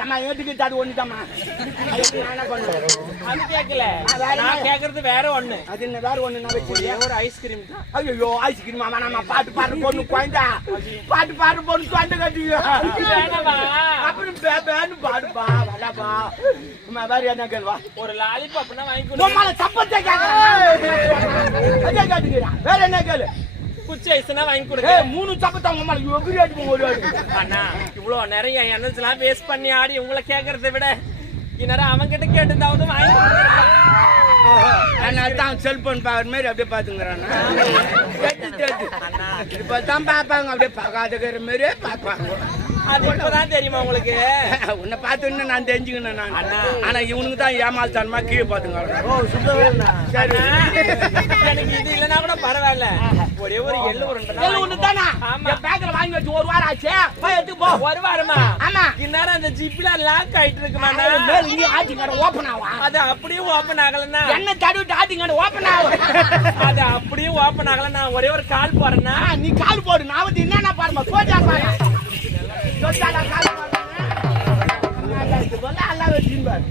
அம்மா ஏட்டுக்கு தடு ஒண்ணுதாம்மா. என்ன பண்ணுவேன் அது கேட்கல நான்? கேக்குறது வேற ஒண்ணு. அது என்ன வேற ஒண்ணு நான் வச்சிருக்கேன் ஒரு ஐஸ்கிரீம் தான். ஐயோ ஐஸ்கிரீம் மாமா நம்ம பாட்டு பாட்டு பொண்ணு குழந்தா. பாட்டு பாட்டு பொண்ணு தொண்டை கட்டியோ வேணாமா? அப்புறம் பே பேன்னு பாடுப்பா வடப்பா அம்மா வேற என்ன கேள்வா? ஒரு லாலிபாப்னா வாங்கி கொடு உம்மால சப்பத்தை கேட்கறேன் அதே கேட்டுக்கிறான். வேற என்ன கேளு? குச்சி ஐஸ்னா வாங்கி கொடுங்க. மூணு சப்பத்தை உம்மால எகிரி அடிப்போம் ஒரு அடி அண்ணா இவ்வளவு நிறைய எனர்ஜிலாம் வேஸ்ட் பண்ணி ஆடி உங்களை கேக்குறதை விட இந்நேரம் அவன் கிட்ட கேட்டுந்தாவது வாங்கி. அதனால தான் செல்போன் பாக்குற மாதிரி அப்படியே பாத்துங்கிறானா அண்ணா இப்பதான் பாப்பாங்க அப்படியே பார்க்காதக்கிற மாதிரியே பார்ப்பாங்க. அது இப்பதான் தெரியுமா உங்களுக்கு? உன்னை பார்த்து நான் தெரிஞ்சுக்கணும் நான். அண்ணா. ஆனா இவனுக்கு தான் ஏமாத்தானமா கீழே பாத்துங்க சரி. இது இல்லனா கூட பரவாயில்ல ஒரே ஒரு எள்ளு உருண்டை எள்ளு உருண்டை தானா என் பேக்கல வாங்கி வச்சு ஒரு வாரம் ஆச்சு போய் எடுத்து போ ஒரு வாரமா ஆமா இந்நேரம் அந்த ஜிப்ல லாக் ஆயிட்டு இருக்குமா மேல இங்க ஆட்டி கடை ஓபன் ஆகும் அது அப்படியே ஓபன் ஆகலனா என்ன தடுவிட்டு ஆட்டி கடை ஓபன் ஆகும் அது அப்படியே ஓபன் ஆகல நான் ஒரே ஒரு கால் போறேன்னா நீ கால் போடு நான் வந்து என்னன்னா பாருமா சோஜா பாரு சோஜா கால் போறேன் அல்லாஹ் வச்சிருப்பாரு